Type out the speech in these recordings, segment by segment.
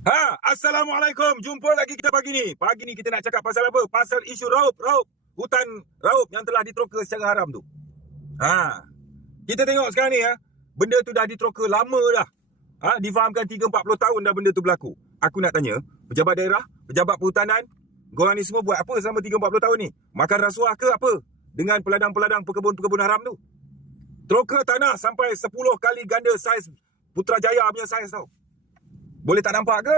Ha, Assalamualaikum. Jumpa lagi kita pagi ni. Pagi ni kita nak cakap pasal apa? Pasal isu raup, raup. Hutan raup yang telah diteroka secara haram tu. Ha. Kita tengok sekarang ni ya. Benda tu dah diteroka lama dah. Ha, difahamkan 3 40 tahun dah benda tu berlaku. Aku nak tanya, pejabat daerah, pejabat perhutanan, korang ni semua buat apa selama 3 40 tahun ni? Makan rasuah ke apa? Dengan peladang-peladang pekebun-pekebun haram tu. Teroka tanah sampai 10 kali ganda saiz Putrajaya punya saiz tau. Boleh tak nampak ke?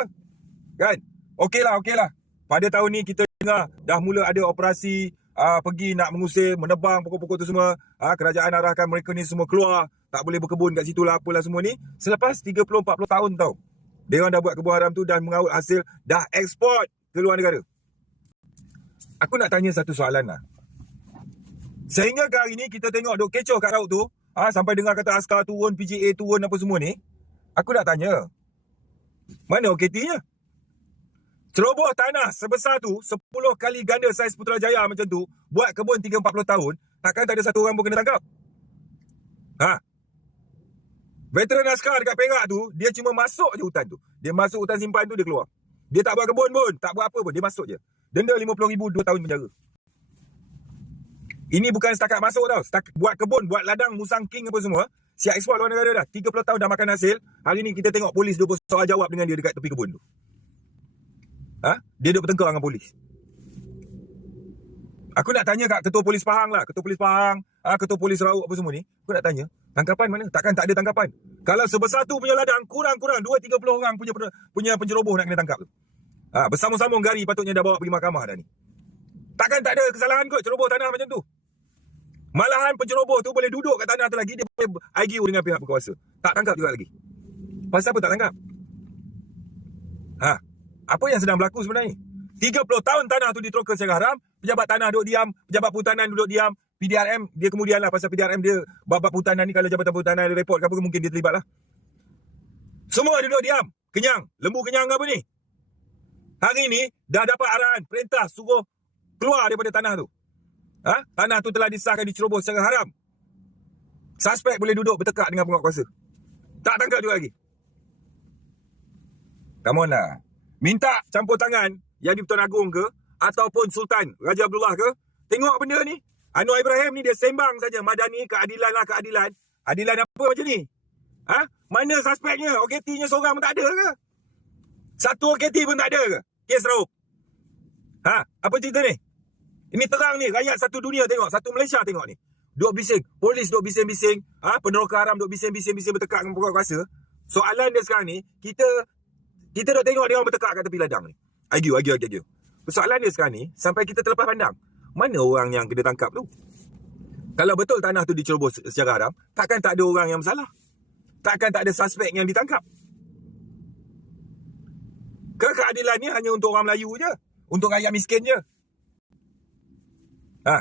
Kan? Okeylah, okeylah. Pada tahun ni kita dengar dah mula ada operasi uh, pergi nak mengusir, menebang pokok-pokok tu semua. Uh, kerajaan arahkan mereka ni semua keluar. Tak boleh berkebun kat situ lah apalah semua ni. Selepas 30-40 tahun tau. Orang dah buat kebun haram tu dan mengaut hasil dah ekspor ke luar negara. Aku nak tanya satu soalan lah. Sehingga ke hari ni kita tengok duk kecoh kat raut tu. Ha, sampai dengar kata askar turun, PGA turun apa semua ni. Aku nak tanya. Mana OKT-nya? Ceroboh tanah sebesar tu 10 kali ganda saiz Putrajaya macam tu buat kebun 3 40 tahun takkan tak ada satu orang pun kena tangkap. Ha. Veteran askar dekat Perak tu dia cuma masuk je hutan tu. Dia masuk hutan simpan tu dia keluar. Dia tak buat kebun pun, tak buat apa pun, dia masuk je. Denda 50,000 2 tahun penjara. Ini bukan setakat masuk tau. Setakat buat kebun, buat ladang, musang king apa semua. Siap ekspor luar negara dah. 30 tahun dah makan hasil. Hari ni kita tengok polis duk soal jawab dengan dia dekat tepi kebun tu. Ha? Dia duk bertengkar dengan polis. Aku nak tanya kat ketua polis Pahang lah. Ketua polis Pahang, ha, ketua polis Rauk apa semua ni. Aku nak tanya, tangkapan mana? Takkan tak ada tangkapan. Kalau sebesar tu punya ladang, kurang-kurang 2-30 orang punya punya penceroboh nak kena tangkap tu. Ha, bersama-sama gari patutnya dah bawa pergi mahkamah dah ni. Takkan tak ada kesalahan kot ceroboh tanah macam tu. Malahan penceroboh tu boleh duduk kat tanah tu lagi, dia boleh argue dengan pihak berkuasa. Tak tangkap juga lagi. Pasal apa tak tangkap? Ha, apa yang sedang berlaku sebenarnya? 30 tahun tanah tu diteroka secara haram, pejabat tanah duduk diam, pejabat perhutanan duduk diam, PDRM dia kemudian lah pasal PDRM dia bab perhutanan ni kalau jabatan perhutanan ada report ke apa mungkin dia terlibat lah. Semua duduk diam, kenyang, lembu kenyang apa ni? Hari ni dah dapat arahan perintah suruh keluar daripada tanah tu. Ha? Tanah tu telah disahkan diceroboh secara haram. Suspek boleh duduk bertekak dengan penguat kuasa. Tak tangkap juga lagi. Come on lah. Minta campur tangan yang di Agong ke ataupun Sultan Raja Abdullah ke. Tengok benda ni. Anwar Ibrahim ni dia sembang saja Madani keadilan lah keadilan. Adilan apa macam ni? Ha? Mana suspeknya? OKT-nya seorang pun tak ada ke? Satu OKT pun tak ada ke? Kes raup. Ha? Apa cerita ni? Ini terang ni, rakyat satu dunia tengok, satu Malaysia tengok ni. Duk bising, polis duk bising-bising, ha? peneroka haram duk bising-bising-bising bertekak dengan pokok kuasa. Soalan dia sekarang ni, kita kita duk tengok dia orang bertekak kat tepi ladang ni. Argue, argue, argue, argue. Soalan dia sekarang ni, sampai kita terlepas pandang, mana orang yang kena tangkap tu? Kalau betul tanah tu diceroboh secara haram, takkan tak ada orang yang bersalah. Takkan tak ada suspek yang ditangkap. Ke ni hanya untuk orang Melayu je? Untuk rakyat miskin je? Ha.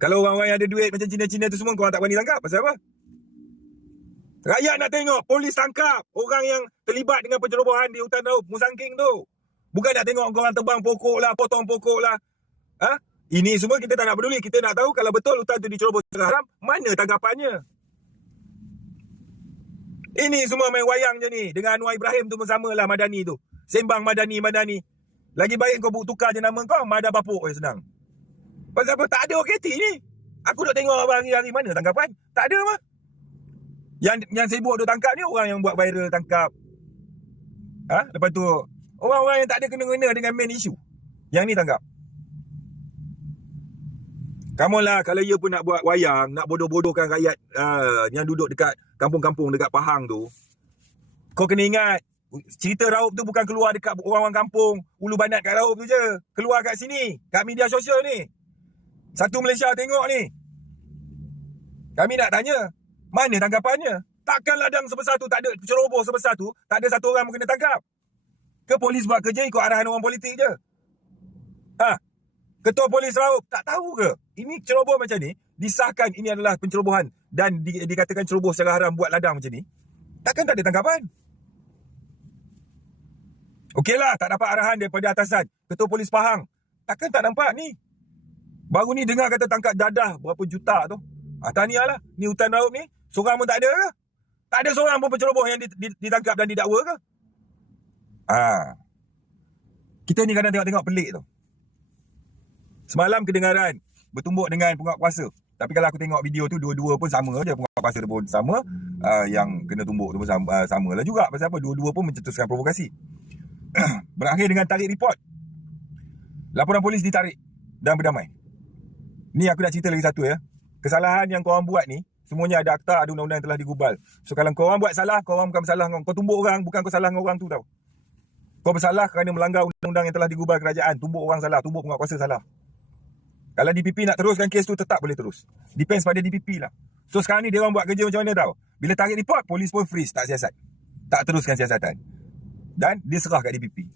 Kalau orang-orang yang ada duit macam Cina-Cina tu semua kau tak berani tangkap. Pasal apa? Rakyat nak tengok polis tangkap orang yang terlibat dengan pencerobohan di hutan raup Musangking tu. Bukan nak tengok orang tebang pokok lah, potong pokok lah. Ha? Ini semua kita tak nak peduli. Kita nak tahu kalau betul hutan tu diceroboh secara haram, mana tanggapannya? Ini semua main wayang je ni. Dengan Anwar Ibrahim tu bersama lah Madani tu. Sembang Madani, Madani. Lagi baik kau tukar je nama kau, Madah Bapuk je senang. Pasal apa tak ada OKT ni? Aku duk tengok hari-hari mana tangkapan? Tak ada mah. Yang yang sibuk duk tangkap ni orang yang buat viral tangkap. Ha? Lepas tu orang-orang yang tak ada kena-kena dengan main issue. Yang ni tangkap. Kamu lah kalau ia pun nak buat wayang, nak bodoh-bodohkan rakyat uh, yang duduk dekat kampung-kampung dekat Pahang tu. Kau kena ingat, cerita Raup tu bukan keluar dekat orang-orang kampung, ulu banat kat Raup tu je. Keluar kat sini, kat media sosial ni. Satu Malaysia tengok ni. Kami nak tanya, mana tanggapannya? Takkan ladang sebesar tu, tak ada ceroboh sebesar tu, tak ada satu orang yang kena tangkap? Ke polis buat kerja ikut arahan orang politik je? Ha? Ketua polis Raup tak tahu ke? Ini ceroboh macam ni, disahkan ini adalah pencerobohan dan di, dikatakan ceroboh secara haram buat ladang macam ni. Takkan tak ada tanggapan? Okeylah, tak dapat arahan daripada atasan. Ketua polis Pahang. Takkan tak nampak ni? Baru ni dengar kata tangkap dadah berapa juta tu. Ha, tahniah lah. Ni hutan laut ni. Seorang pun tak ada ke? Tak ada seorang pun penceroboh yang ditangkap dan didakwa ke? Ha. Kita ni kadang tengok-tengok pelik tu. Semalam kedengaran bertumbuk dengan penguat kuasa. Tapi kalau aku tengok video tu dua-dua pun sama je penguat kuasa pun sama. Uh, yang kena tumbuk tu pun sama, uh, sama lah juga. Pasal apa? Dua-dua pun mencetuskan provokasi. Berakhir dengan tarik report. Laporan polis ditarik dan berdamai. Ni aku nak cerita lagi satu ya. Kesalahan yang korang buat ni semuanya ada akta, ada undang-undang yang telah digubal. So kalau korang buat salah, korang bukan bersalah kau. Tumbuk orang bukan kau salah dengan orang tu tau. Kau bersalah kerana melanggar undang-undang yang telah digubal kerajaan. Tumbuk orang salah, tumbuk penguat kuasa salah. Kalau DPP nak teruskan kes tu tetap boleh terus. Depends pada DPP lah. So sekarang ni dia orang buat kerja macam mana tau. Bila tarik report, polis pun freeze, tak siasat. Tak teruskan siasatan. Dan dia serah kat DPP.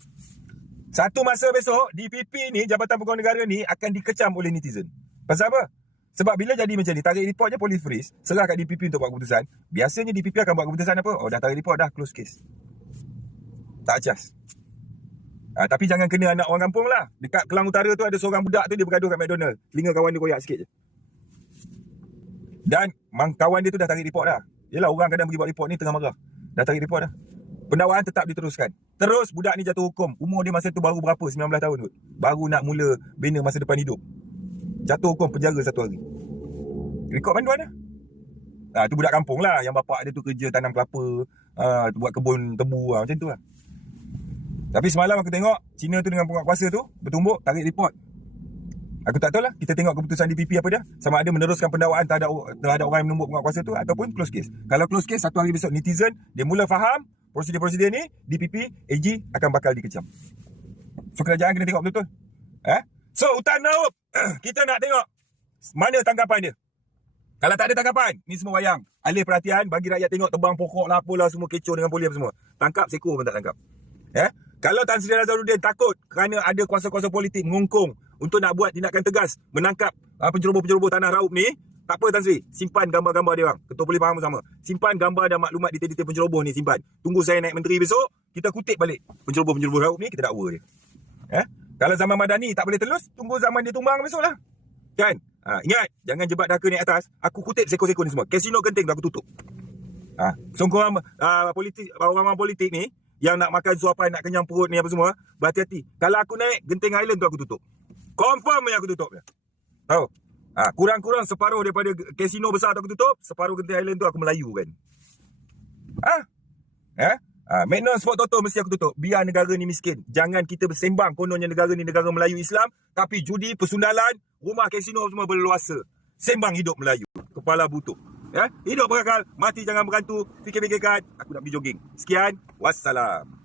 Satu masa besok, DPP ni, Jabatan Pegawai Negara ni akan dikecam oleh netizen. Pasal apa? Sebab bila jadi macam ni, tarik report je polis freeze, serah kat DPP untuk buat keputusan. Biasanya DPP akan buat keputusan apa? Oh dah tarik report dah, close case. Tak adjust. Ha, tapi jangan kena anak orang kampung lah. Dekat Kelang Utara tu ada seorang budak tu dia bergaduh kat McDonald. Telinga kawan dia koyak sikit je. Dan mang kawan dia tu dah tarik report dah. Yelah orang kadang pergi buat report ni tengah marah. Dah tarik report dah. Pendakwaan tetap diteruskan. Terus budak ni jatuh hukum. Umur dia masa tu baru berapa? 19 tahun kot. Baru nak mula bina masa depan hidup. Jatuh hukum penjara satu hari. Rekod panduan dah. Ha, tu budak kampung lah. Yang bapak dia tu kerja tanam kelapa. Ha, buat kebun tebu ha, macam tu lah. Tapi semalam aku tengok Cina tu dengan penguat kuasa tu bertumbuk tarik report. Aku tak tahu lah kita tengok keputusan DPP apa dia. Sama ada meneruskan pendakwaan terhadap, terhadap orang yang menumbuk penguat kuasa tu ataupun close case. Kalau close case satu hari besok netizen dia mula faham prosedur-prosedur ni DPP AG akan bakal dikecam. So kerajaan kena tengok betul-betul. Eh? So hutan Naup kita nak tengok mana tanggapan dia. Kalau tak ada tanggapan, ni semua wayang. Alih perhatian, bagi rakyat tengok tebang pokok lah apalah semua kecoh dengan polis apa semua. Tangkap seko pun tak tangkap. Eh? Kalau Tan Sri Nazaruddin takut kerana ada kuasa-kuasa politik mengungkung untuk nak buat tindakan tegas menangkap uh, penceroboh-penceroboh tanah raup ni, tak apa Tan Sri, simpan gambar-gambar dia orang. Ketua boleh faham sama. Simpan gambar dan maklumat detail-detail penceroboh ni simpan. Tunggu saya naik menteri besok, kita kutip balik penceroboh-penceroboh raup ni, kita dakwa dia. Eh? Kalau zaman Madani tak boleh telus, tunggu zaman dia tumbang besok lah. Kan? Ha, ingat, jangan jebat daka ni atas. Aku kutip seko-seko ni semua. Kasino genting aku tutup. Ha, so korang uh, politik, orang-orang politik ni, yang nak makan suapan, nak kenyang perut ni apa semua, berhati-hati. Kalau aku naik Genting Island tu aku tutup. Confirm yang aku tutup. Tahu? Ha, kurang-kurang separuh daripada kasino besar tu aku tutup, separuh Genting Island tu aku melayu kan. Ha? Ha? Ha, maintenance sport Toto mesti aku tutup. Biar negara ni miskin. Jangan kita bersembang kononnya negara ni negara Melayu Islam. Tapi judi, persundalan, rumah kasino semua berluasa. Sembang hidup Melayu. Kepala butuh. Ya? Hidup berakal, mati jangan berantu, fikir-fikirkan, aku nak pergi jogging. Sekian, wassalam.